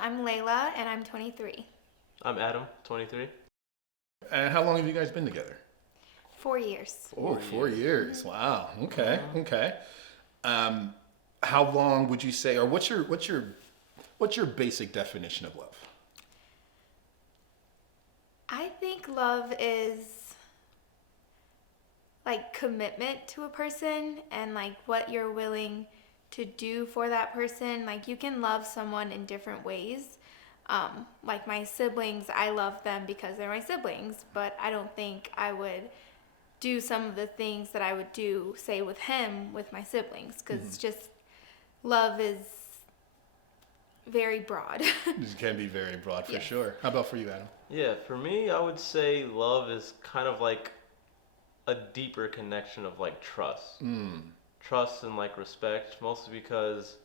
I'm Lailah, and I'm 23. I'm Adam, 23. And how long have you guys been together? 4 years. Oh, 4 years. Wow. Okay. Okay. How long would you say, or what's your basic definition of love? I think love is like commitment to a person and like what you're willing to do for that person. Like you can love someone in different ways. Like my siblings, I love them because they're my siblings, but I don't think I would do some of the things that I would do, say, with him, with my siblings, because it's just love is very broad. This can be very broad for sure. How about for you, Adam? Yeah, for me, I would say love is kind of like a deeper connection of like trust. Trust and like respect, mostly because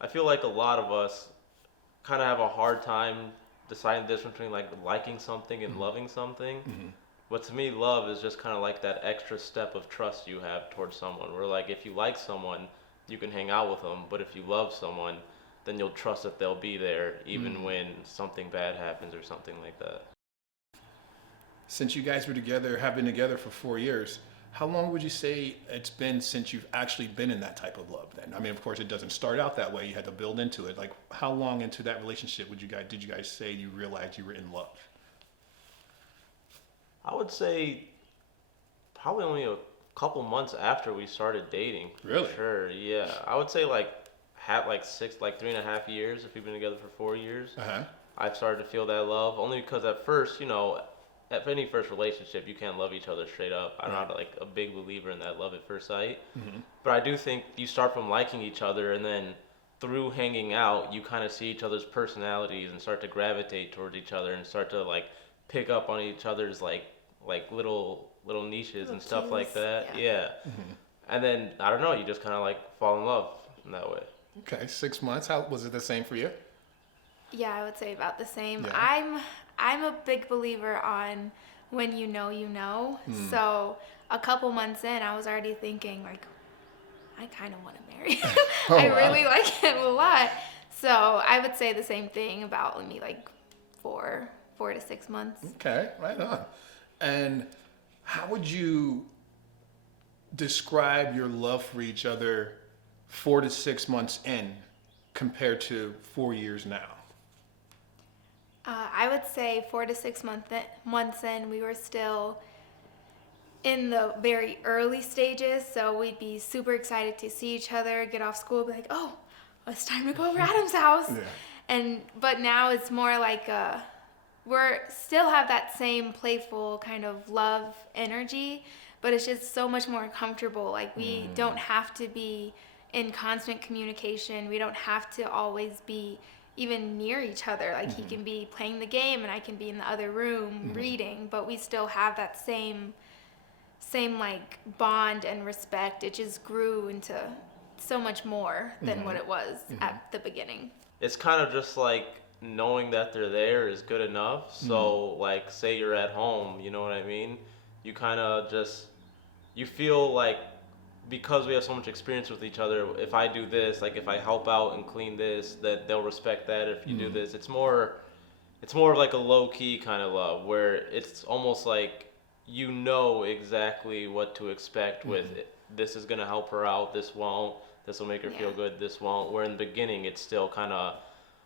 I feel like a lot of us kind of have a hard time deciding the difference between like liking something and loving something. But to me, love is just kind of like that extra step of trust you have towards someone. Where like if you like someone, you can hang out with them. But if you love someone, then you'll trust that they'll be there even when something bad happens or something like that. Since you guys have been together for 4 years, how long would you say it's been since you've actually been in that type of love then? I mean, of course, it doesn't start out that way. You had to build into it. Like, how long into that relationship did you guys say you realized you were in love? I would say probably only a couple months after we started dating. Really? Sure, yeah. I would say like 3.5 years if we've been together for 4 years. I've started to feel that love only because at first, at any first relationship, you can't love each other straight up. I'm not like a big believer in that love at first sight. But I do think you start from liking each other, and then through hanging out, you kind of see each other's personalities and start to gravitate towards each other and start to like pick up on each other's like little niches and stuff like that. Yeah. And then I don't know, you just kind of like fall in love in that way. Okay, 6 months. How was it the same for you? Yeah, I would say about the same. Yeah. I'm a big believer on when you know you know. So a couple months in, I was already thinking like, I kind of want to marry him. I really like him a lot. So I would say the same thing about me, like 4 to 6 months. Okay, right on. And how would you describe your love for each other 4 to 6 months in compared to 4 years now? I would say 4 to 6 months in, we were still in the very early stages. So we'd be super excited to see each other, get off school, be like, oh, it's time to go over Adam's house. But now it's more like we're still have that same playful kind of love energy, but it's just so much more comfortable. Like we don't have to be in constant communication. We don't have to always be even near each other. Like he can be playing the game and I can be in the other room reading, but we still have that same like bond and respect. It just grew into so much more than what it was at the beginning. It's kind of just like knowing that they're there is good enough. So like say you're at home, you know what I mean? You kind of you feel like because we have so much experience with each other, if I do this, like if I help out and clean this, that they'll respect that. If you do this, it's more of like a low key kind of love where it's almost like you know exactly what to expect with it. This is gonna help her out. This won't. This will make her feel good. This won't. Where in the beginning, it's still kind of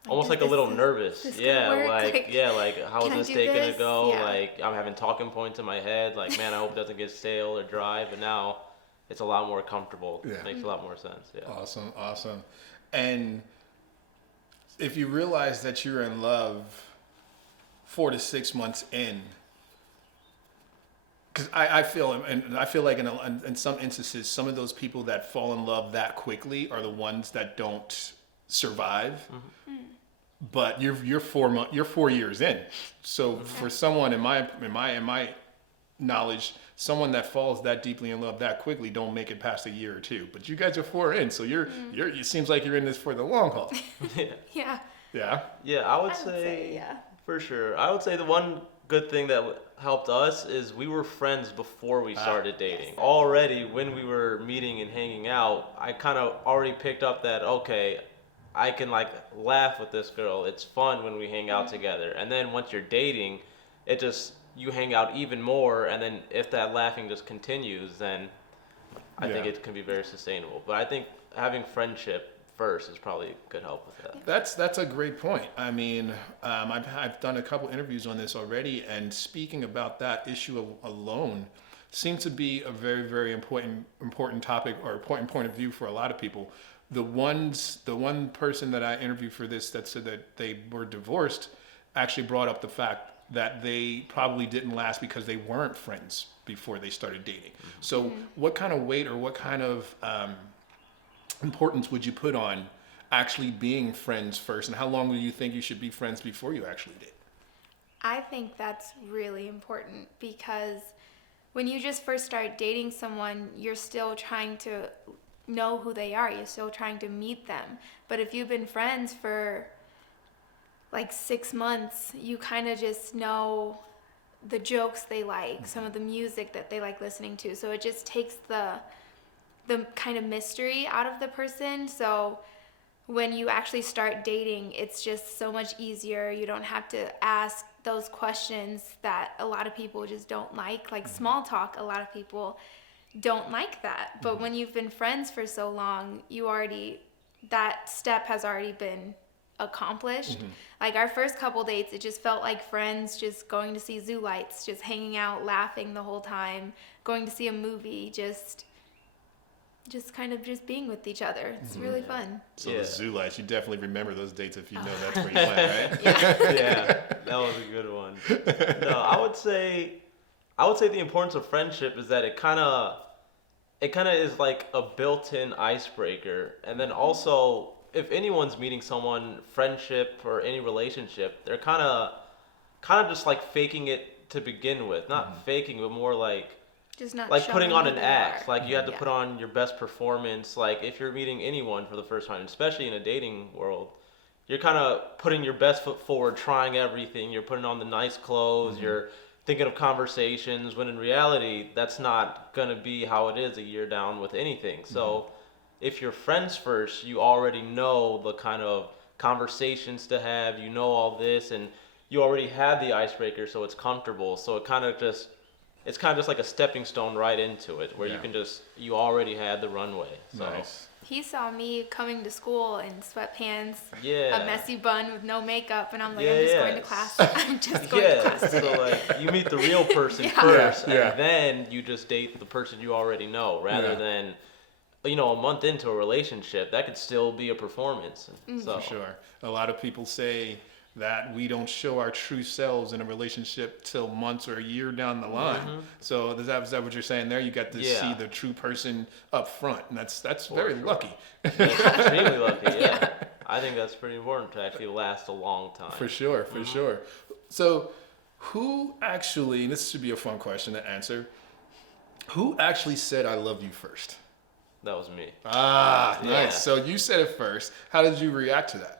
almost like a little nervous. Like how is this day gonna go? Yeah. Like I'm having talking points in my head. Like man, I hope it doesn't get stale or dry. But now it's a lot more comfortable. Yeah. It makes a lot more sense. Yeah. Awesome. And if you realize that you're in love 4 to 6 months in, because I feel like in some instances, some of those people that fall in love that quickly are the ones that don't survive. But you're 4 years in. So for someone in my knowledge, someone that falls that deeply in love that quickly don't make it past a year or two. But you guys are 4 in, so it seems like you're in this for the long haul. Yeah. Yeah, I would say yeah. For sure. I would say the one good thing that helped us is we were friends before we started dating. Yes. Already when we were meeting and hanging out, I kind of already picked up that, okay, I can like laugh with this girl. It's fun when we hang out together. And then once you're dating, it just you hang out even more. And then if that laughing just continues, then I think it can be very sustainable. But I think having friendship first is probably could help with that. That's a great point. I mean, I've done a couple interviews on this already, and speaking about that issue alone seems to be a very, very important topic or important point of view for a lot of people. The one person that I interviewed for this that said that they were divorced actually brought up the fact that they probably didn't last because they weren't friends before they started dating. So what kind of weight or what kind of importance would you put on actually being friends first, and how long do you think you should be friends before you actually date? I think that's really important because when you just first start dating someone, you're still trying to know who they are. You're still trying to meet them. But if you've been friends for like 6 months, you kind of just know the jokes they like, some of the music that they like listening to. So it just takes the kind of mystery out of the person. So when you actually start dating, it's just so much easier. You don't have to ask those questions that a lot of people just don't like small talk. A lot of people don't like that. But when you've been friends for so long, that step has already been accomplished. Like our first couple dates, it just felt like friends, just going to see zoo lights, just hanging out, laughing the whole time, going to see a movie, just kind of just being with each other. It's really fun. So the zoo lights, you definitely remember those dates if you know that's where you went, right? Yeah, that was a good one. No, I would say the importance of friendship is that it kind of is like a built-in icebreaker. And then also, if anyone's meeting someone, friendship or any relationship, they're kind of just like faking it to begin with. Not faking, but more like just not like putting on showing an who they act. are. Like you have to put on your best performance. Like if you're meeting anyone for the first time, especially in a dating world, you're kind of putting your best foot forward, trying everything. You're putting on the nice clothes. You're thinking of conversations, when in reality, that's not going to be how it is a year down with anything. So if you're friends first, you already know the kind of conversations to have, you know all this, and you already have the icebreaker, so it's comfortable. So it's kind of just like a stepping stone right into it, where you already had the runway. So. Nice. He saw me coming to school in sweatpants, Yeah. a messy bun with no makeup, and I'm like, Yeah, I'm just yeah. going to class. I'm just going to class So today. like you meet the real person first, and then you just date the person you already know, rather than, a month into a relationship, that could still be a performance. So. For sure. A lot of people say that we don't show our true selves in a relationship till months or a year down the line. So is that what you're saying there? You got to see the true person up front, and that's very lucky. That's extremely lucky, yeah. I think that's pretty important to actually last a long time. For sure, for sure. So who actually, and this should be a fun question to answer, who actually said I love you first? That was me. Ah, nice. Yeah. So you said it first. How did you react to that?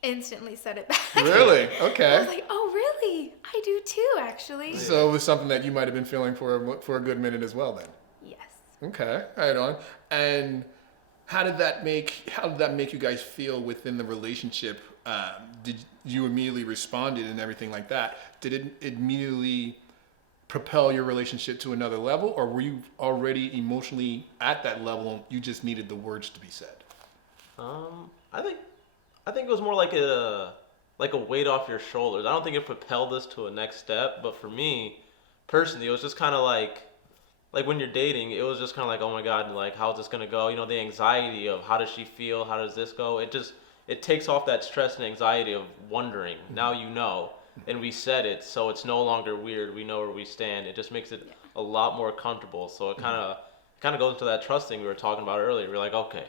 Instantly said it back. Really? Okay. I was like, oh, really? I do too, actually. So it was something that you might have been feeling for a good minute as well, then. Yes. Okay, right on. And how did that make you guys feel within the relationship? Did you immediately responded and everything like that? Did it immediately propel your relationship to another level, or were you already emotionally at that level and you just needed the words to be said? I think it was more like a weight off your shoulders. I don't think it propelled us to a next step, but for me personally, it was just kind of like when you're dating, it was just kind of like, oh my God, like how's this gonna go? The anxiety of how does she feel? How does this go? It takes off that stress and anxiety of wondering. Now you know, and we said it, so it's no longer weird. We know where we stand. It just makes it a lot more comfortable. So it kind of goes into that trust thing we were talking about earlier. We're like, okay,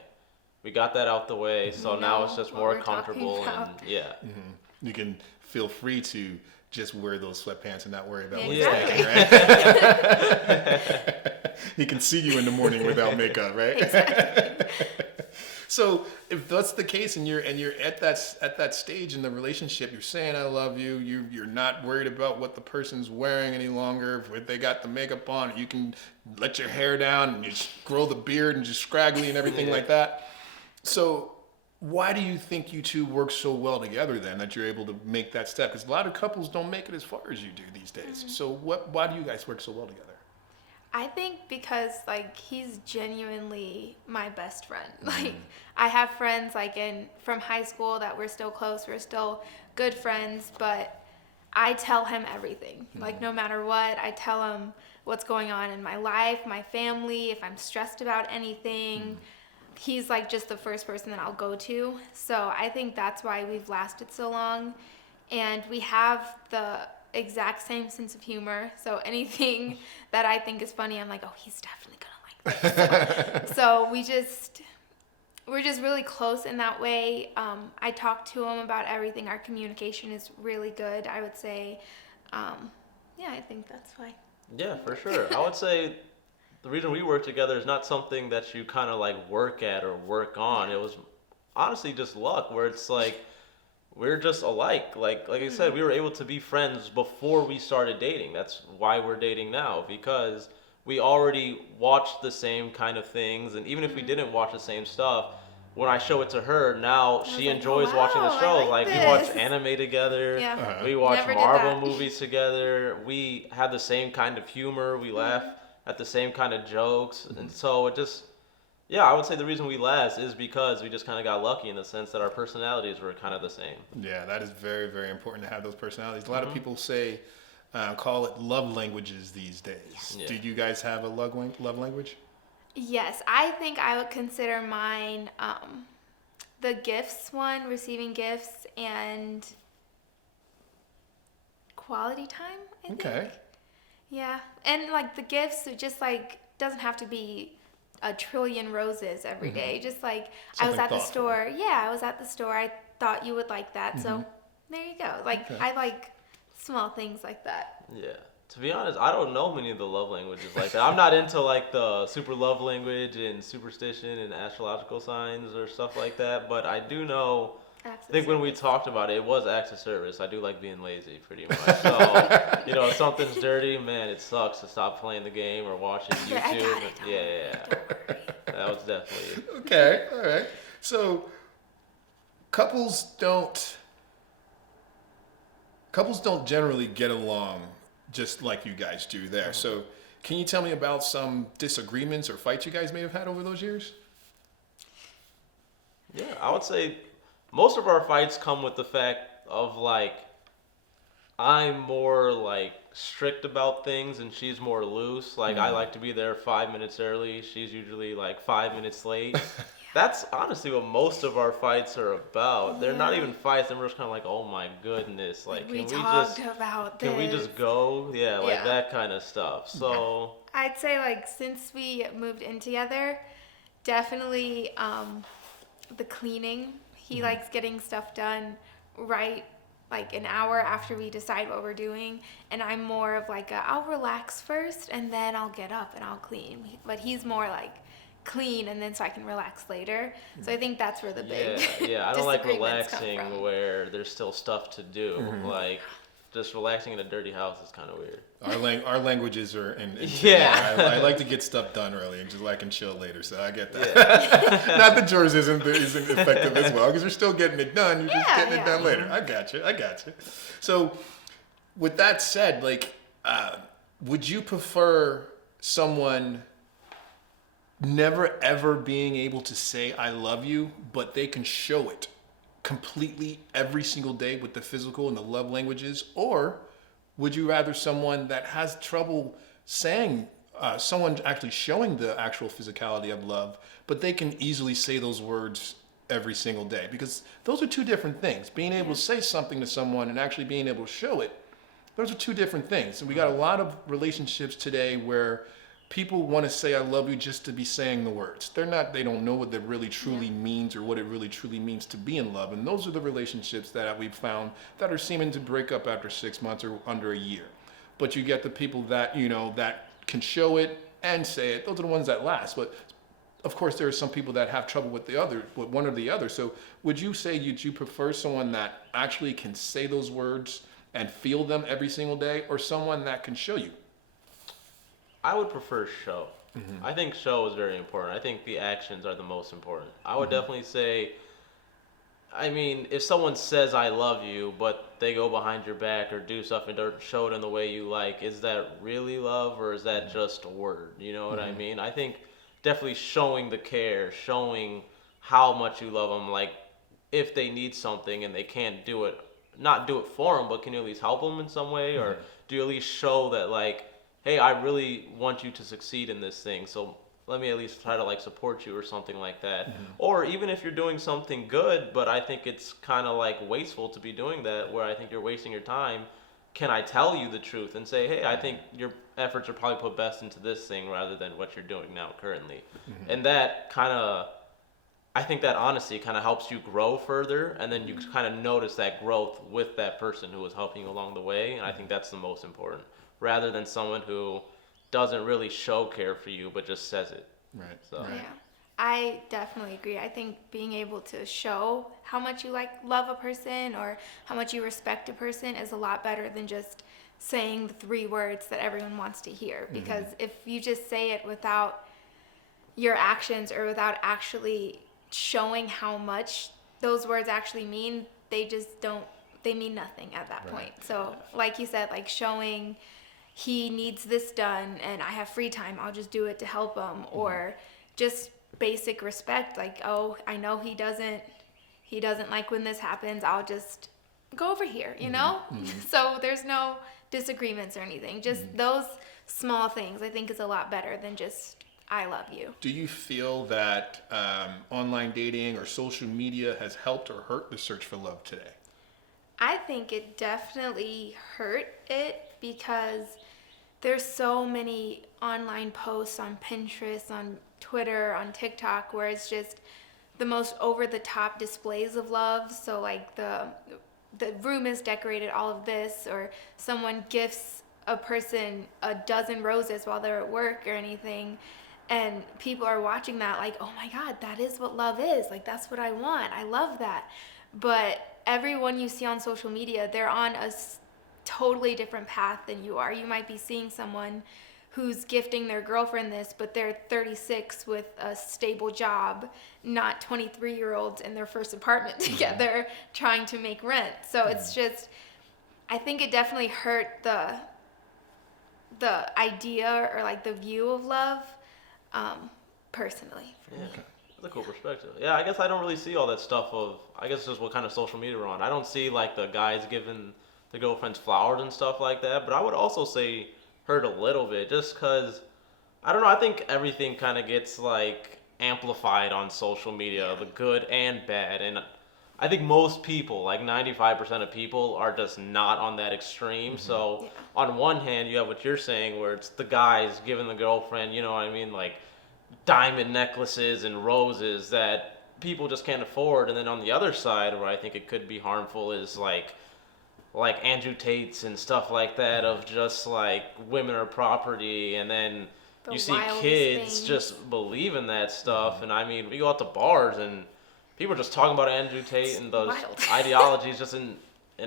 we got that out the way, so now it's just more comfortable, and You can feel free to just wear those sweatpants and not worry about what's Exactly. happening, right? He can see you in the morning without makeup, right? Exactly. So if that's the case, and you're at that stage in the relationship, you're saying I love you. You're not worried about what the person's wearing any longer. If they got the makeup on, you can let your hair down and you just grow the beard and just scraggly and everything like that. So why do you think you two work so well together then, that you're able to make that step? Because a lot of couples don't make it as far as you do these days. So why do you guys work so well together? I think because like he's genuinely my best friend. Like I have friends like from high school that we're still close, we're still good friends, but I tell him everything. Like no matter what, I tell him what's going on in my life, my family, if I'm stressed about anything. He's like just the first person that I'll go to. So I think that's why we've lasted so long. And we have the exact same sense of humor. So anything that I think is funny, I'm like, oh, he's definitely gonna like this. So we're just really close in that way. I talk to him about everything. Our communication is really good, I would say. Yeah, I think that's why. Yeah, for sure. I would say the reason we work together is not something that you kind of like work at or work on. It was honestly just luck, where it's like we're just alike. Like I said, we were able to be friends before we started dating. That's why we're dating now, because we already watched the same kind of things, and even if we didn't watch the same stuff, when I show it to her, now she like, enjoys oh, watching the wow, show. I like We watch this. anime together. Yeah. We watch Never did Marvel that. movies together. We have the same kind of humor. We laugh at the same kind of jokes, and so it just, yeah, I would say the reason we last is because we just kind of got lucky in the sense that our personalities were kind of the same. Yeah, that is very, very important to have those personalities. A lot of people say, call it love languages these days. Yeah. Do you guys have a love language? Yes, I think I would consider mine the gifts one, receiving gifts, and quality time, I think. Okay. Yeah, and like the gifts, it just like doesn't have to be a trillion roses every day. Just like I was Something at the thoughtful. store. Yeah, I was at the store. I thought you would like that, so there you go. Like Okay. I like small things like that. Yeah. To be honest, I don't know many of the love languages like that. I'm not into like the super love language and superstition and astrological signs or stuff like that, but I do know. I think when we talked about it, it was acts of service. I do like being lazy, pretty much. So, if something's dirty, man, it sucks to stop playing the game or watching Yeah, I YouTube. got it, don't Yeah. That was definitely it. Okay, all right. So couples don't generally get along just like you guys do there. So can you tell me about some disagreements or fights you guys may have had over those years? Yeah, I would say most of our fights come with the fact of like I'm more like strict about things and she's more loose. Like I like to be there 5 minutes early. She's usually like 5 minutes late. That's honestly what most of our fights are about. They're not even fights. We're just kind of like, oh my goodness, like We can we talked just about can we this. just go? Yeah, like Yeah. that kind of stuff. So I'd say like since we moved in together, definitely the cleaning. He likes getting stuff done right like an hour after we decide what we're doing, and I'm more of like I'll relax first and then I'll get up and I'll clean. But he's more like clean and then so I can relax later. So I think that's where the big yeah. I don't like disagreements come relaxing from. where there's still stuff to do. Like just relaxing in a dirty house is kind of weird. Our languages are in Yeah. I like to get stuff done early and just I can chill later. So I get that. Not that yours isn't effective as well, because you're still getting it done. You're just Yeah, getting it yeah. done later. I got you. So with that said, like, would you prefer someone never ever being able to say I love you, but they can show it completely every single day with the physical and the love languages? Or would you rather someone that has trouble saying, someone actually showing the actual physicality of love, but they can easily say those words every single day? Because those are two different things. Being able to say something to someone and actually being able to show it, those are two different things. And we got a lot of relationships today where people want to say I love you just to be saying the words. They don't know what that really truly means or what it really truly means to be in love. And those are the relationships that we've found that are seeming to break up after 6 months or under a year. But you get the people that, that can show it and say it. Those are the ones that last. But of course, there are some people that have trouble with with one or the other. So would you say you prefer someone that actually can say those words and feel them every single day, or someone that can show you? I would prefer show. I think show is very important. I think the actions are the most important. I would definitely say I mean, if someone says I love you, but they go behind your back or do stuff and don't show it in the way you like, is that really love or is that just a word? You know what I mean? I think definitely showing the care, showing how much you love them, like if they need something and they can't do it, not do it for them, but can you at least help them in some way? Or do you at least show that, like, hey, I really want you to succeed in this thing, so let me at least try to like support you or something like that. Or even if you're doing something good, but I think it's kind of like wasteful to be doing that, where I think you're wasting your time. Can I tell you the truth and say, hey, I think your efforts are probably put best into this thing rather than what you're doing now currently. And that kind of, I think that honesty kind of helps you grow further, and then you kind of notice that growth with that person who was helping you along the way. And I think that's the most important, rather than someone who doesn't really show care for you but just says it. Right. So Yeah, I definitely agree. I think being able to show how much you love a person or how much you respect a person is a lot better than just saying the 3 words that everyone wants to hear. Because if you just say it without your actions or without actually showing how much those words actually mean, they mean nothing at that point. So like you said, like showing he needs this done and I have free time, I'll just do it to help him. Or just basic respect, like, oh, I know he doesn't like when this happens, I'll just go over here, you know? So there's no disagreements or anything. Just those small things I think is a lot better than just I love you. Do you feel that online dating or social media has helped or hurt the search for love today? I think it definitely hurt it because there's so many online posts on Pinterest, on Twitter, on TikTok, where it's just the most over-the-top displays of love. So like the room is decorated, all of this, or someone gifts a person a dozen roses while they're at work or anything. And people are watching that like, oh my God, that is what love is. Like, that's what I want. I love that. But everyone you see on social media, they're on a totally different path than you are. You might be seeing someone who's gifting their girlfriend this, but they're 36 with a stable job, not 23-year-olds in their first apartment together trying to make rent. So it's just, I think it definitely hurt the idea or like the view of love, personally. yeah, that's a cool perspective. Yeah, I guess I don't really see all that stuff of, I guess just what kind of social media we're on. I don't see like the guys giving the girlfriends flowers and stuff like that, but I would also say hurt a little bit just because, I don't know, I think everything kind of gets like amplified on social media, the good and bad, and I think most people, like 95% of people, are just not on that extreme. So on one hand, you have what you're saying, where it's the guys giving the girlfriend, you know what I mean, like diamond necklaces and roses that people just can't afford. And then on the other side, where I think it could be harmful, is like Andrew Tate's and stuff like that, of just like women are property, and then The you see wildest kids things. just believe in that stuff. And I mean, we go out to bars and people are just talking about Andrew Tate and those wild. ideologies just in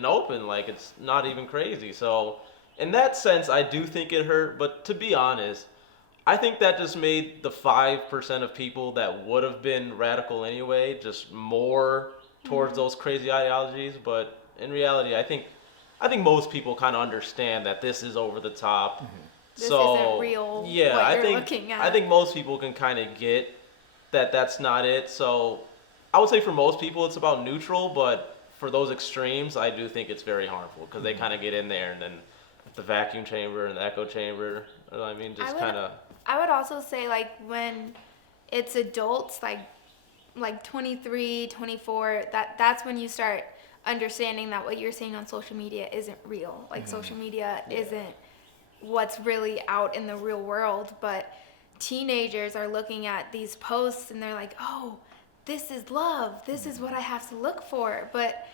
open, like it's not even crazy. So in that sense, I do think it hurt. But to be honest, I think that just made the 5% of people that would have been radical anyway just more towards those crazy ideologies. But in reality, I think most people kind of understand that this is over the top. This So isn't real, yeah, what I you're think looking at. I think most people can kind of get that that's not it. So I would say for most people it's about neutral, but for those extremes, I do think it's very harmful because they kind of get in there and then the vacuum chamber and the echo chamber. I mean, just kind of. I would also say like when it's adults, like 23, 24, that's when you start understanding that what you're seeing on social media isn't real. Like social media isn't what's really out in the real world, but teenagers are looking at these posts and they're like, oh, this is love. This is what I have to look for. But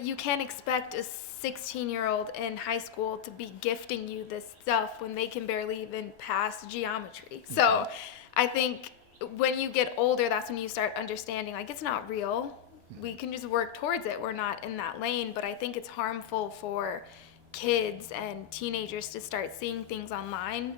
you can't expect a 16-year-old in high school to be gifting you this stuff when they can barely even pass geometry. So I think when you get older, that's when you start understanding, like, it's not real. We can just work towards it. We're not in that lane. But I think it's harmful for kids and teenagers to start seeing things online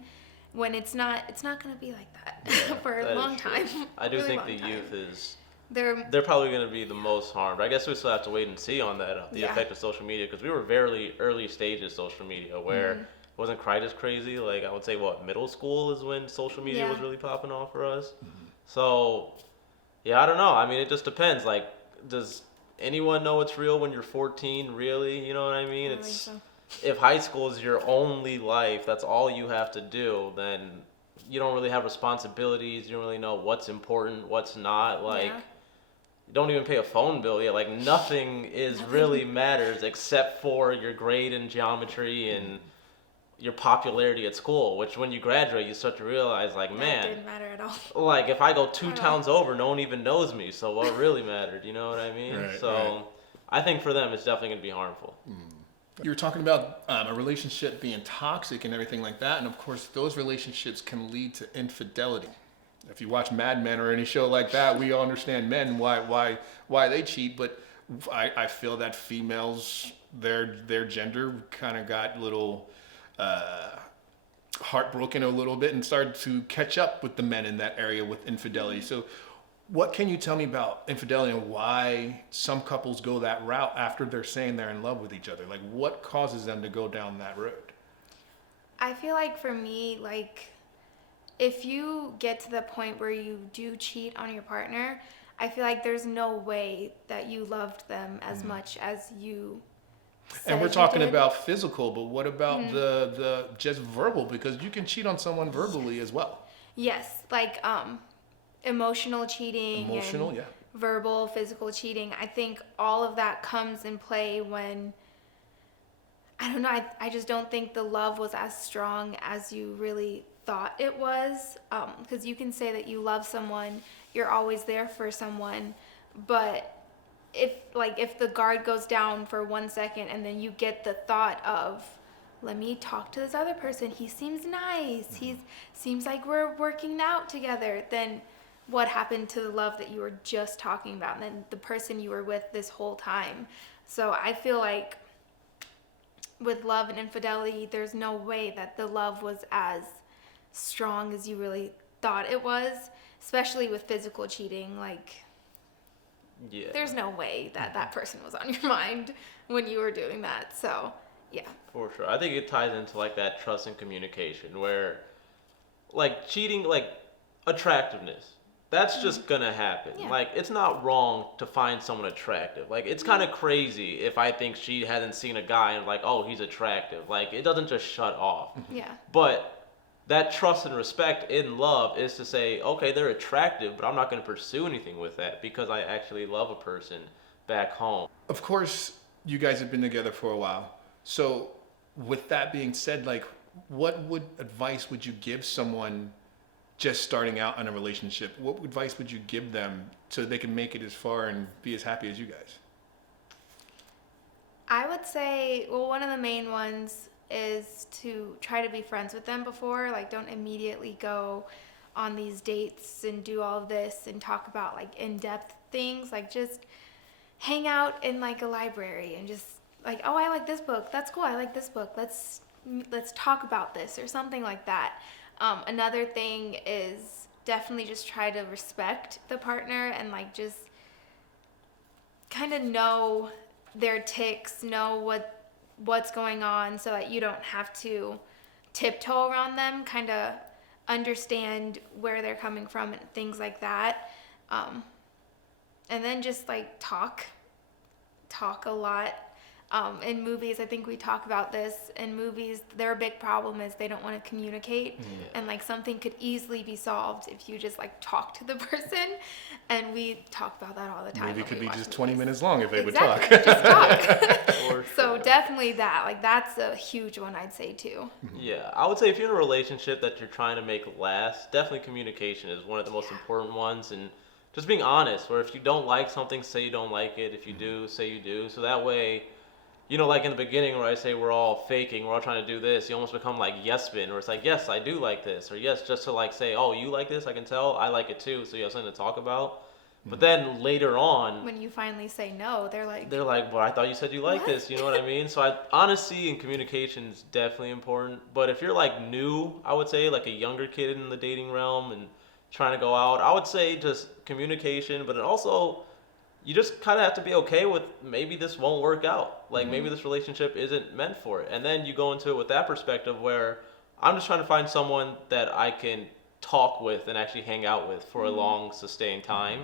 when it's not going to be like that for a long time. I do Really think long the time. youth is they're probably going to be the most harmed. I guess we still have to wait and see on that, the Yeah. effect of social media, because we were very early stages social media where it wasn't quite as crazy. Like I would say, middle school is when social media was really popping off for us. So, yeah, I don't know. I mean, it just depends. Like, does anyone know it's real when you're 14? Really, you know what I mean? I don't think so. If high school is your only life, that's all you have to do, then you don't really have responsibilities. You don't really know what's important, what's not. Like, you don't even pay a phone bill yet. Like, nothing really matters except for your grade in geometry and your popularity at school, which when you graduate, you start to realize, like, That man, didn't matter at all. like, if I go two towns over, no one even knows me, so what really mattered, you know what I mean? Right, So, right. I think for them, it's definitely going to be harmful. You were talking about a relationship being toxic and everything like that, and of course, those relationships can lead to infidelity. If you watch Mad Men or any show like that, we all understand men why they cheat, but I feel that females, their gender kind of got a little heartbroken a little bit and started to catch up with the men in that area with infidelity. So what can you tell me about infidelity and why some couples go that route after they're saying they're in love with each other? Like, what causes them to go down that road? I feel like for me, like, if you get to the point where you do cheat on your partner, I feel like there's no way that you loved them as much as you said And we're you talking did. about physical, but what about the just verbal? Because you can cheat on someone verbally as well. Yes, like emotional cheating, Emotional, and yeah. verbal, physical cheating. I think all of that comes in play when, I don't know, I just don't think the love was as strong as you really thought it was. Because you can say that you love someone, you're always there for someone, but if the guard goes down for 1 second and then you get the thought of, let me talk to this other person, he seems nice, seems like we're working out together, then what happened to the love that you were just talking about, and then the person you were with this whole time? So I feel like with love and infidelity, there's no way that the love was as strong as you really thought it was, especially with physical cheating. Like, Yeah. there's no way that that person was on your mind when you were doing that. So, yeah. For sure. I think it ties into like that trust and communication where like cheating, like attractiveness, that's just gonna happen. Yeah. Like it's not wrong to find someone attractive. Like it's kind of crazy if I think she hasn't seen a guy and like, oh, he's attractive. Like it doesn't just shut off. Yeah. But that trust and respect in love is to say, okay, they're attractive, but I'm not going to pursue anything with that because I actually love a person back home. Of course, you guys have been together for a while. So with that being said, like, what advice would you give someone just starting out in a relationship? What advice would you give them so they can make it as far and be as happy as you guys? I would say, well, one of the main ones is to try to be friends with them before. Like, don't immediately go on these dates and do all of this and talk about like in-depth things. Like, just hang out in like a library and just like, oh, I like this book, that's cool, I like this book, let's talk about this, or something like that. Another thing is definitely just try to respect the partner and like just kind of know their tics, know what's going on, so that you don't have to tiptoe around them, kind of understand where they're coming from and things like that. And then just like talk a lot. In movies, I think we talk about this. In movies, their big problem is they don't want to communicate, and like something could easily be solved if you just like talk to the person. And we talk about that all the time. Movie when could we be watch just 20 movies. minutes long if they Exactly, would talk. just talk. For So sure. definitely that, like that's a huge one I'd say too. Yeah, I would say if you're in a relationship that you're trying to make last, definitely communication is one of the most important ones, and just being honest. Where if you don't like something, say you don't like it. If you do, say you do. So that way, you know, like in the beginning where I say we're all faking, we're all trying to do this, you almost become like yes men, where it's like, yes, I do like this, or yes, just to like say, oh, you like this, I can tell, I like it too, so you have something to talk about. But then later on, When you finally say no, they're like, well, I thought you said you like What? this, you know what I mean? So honesty and communication is definitely important. But if you're like new, I would say like a younger kid in the dating realm and trying to go out. I would say just communication, but it also you just kind of have to be okay with maybe this won't work out. Like maybe this relationship isn't meant for it. And then you go into it with that perspective where I'm just trying to find someone that I can talk with and actually hang out with for a long sustained time.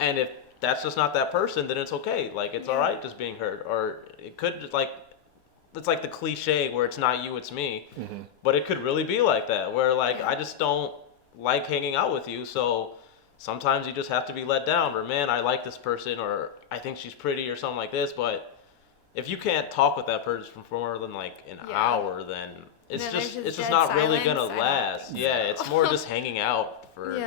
And if that's just not that person, then it's okay. Like it's all right just being hurt. Or it could just like it's like the cliche where it's not you, it's me. But it could really be like that where like I just don't like hanging out with you, so sometimes you just have to be let down, or man, I like this person, or I think she's pretty, or something like this. But if you can't talk with that person for more than like an hour, then it's Then just there's it's just dead not really silence. gonna I don't last. think Yeah, so. it's more just hanging out for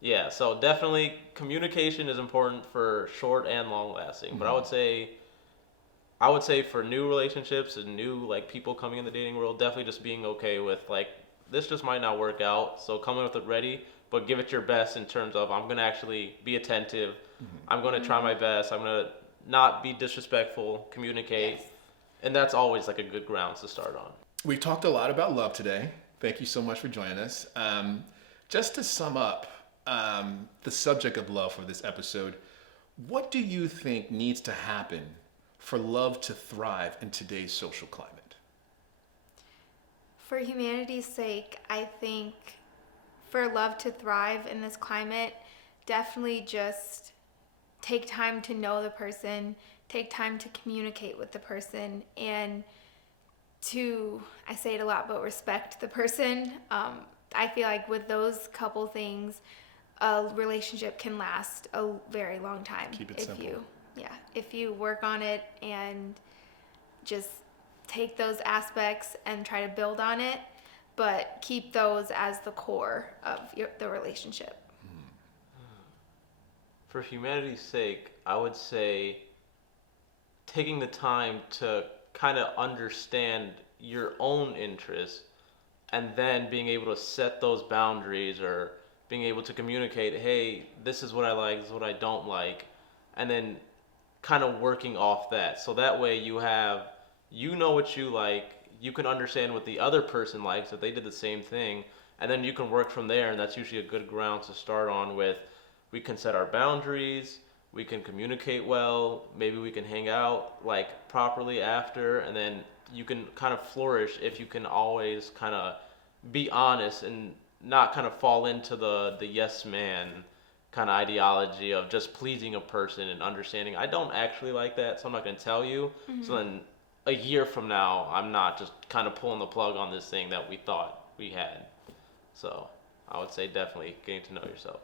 Yeah. so definitely communication is important for short and long lasting. But I would say for new relationships and new like people coming in the dating world, definitely just being okay with like this just might not work out. So come in with it ready, but give it your best in terms of I'm gonna actually be attentive. I'm gonna try my best. I'm gonna not be disrespectful, communicate, and that's always like a good grounds to start on. We've talked a lot about love today. Thank you so much for joining us. Just to sum up the subject of love for this episode, what do you think needs to happen for love to thrive in today's social climate? For humanity's sake, I think for love to thrive in this climate, definitely just take time to know the person, take time to communicate with the person, and to, I say it a lot, but respect the person. I feel like with those couple things, a relationship can last a very long time. Keep it if simple. If you work on it and just take those aspects and try to build on it, but keep those as the core of the relationship. For humanity's sake, I would say taking the time to kind of understand your own interests and then being able to set those boundaries or being able to communicate, hey, this is what I like, this is what I don't like, and then kind of working off that. So that way you know what you like, you can understand what the other person likes if they did the same thing, and then you can work from there, and that's usually a good ground to start on with. We can set our boundaries, we can communicate well, maybe we can hang out like properly after, and then you can kind of flourish if you can always kind of be honest and not kind of fall into the yes man kind of ideology of just pleasing a person and understanding I don't actually like that, so I'm not going to tell you. So then a year from now, I'm not just kind of pulling the plug on this thing that we thought we had. So I would say definitely getting to know yourself.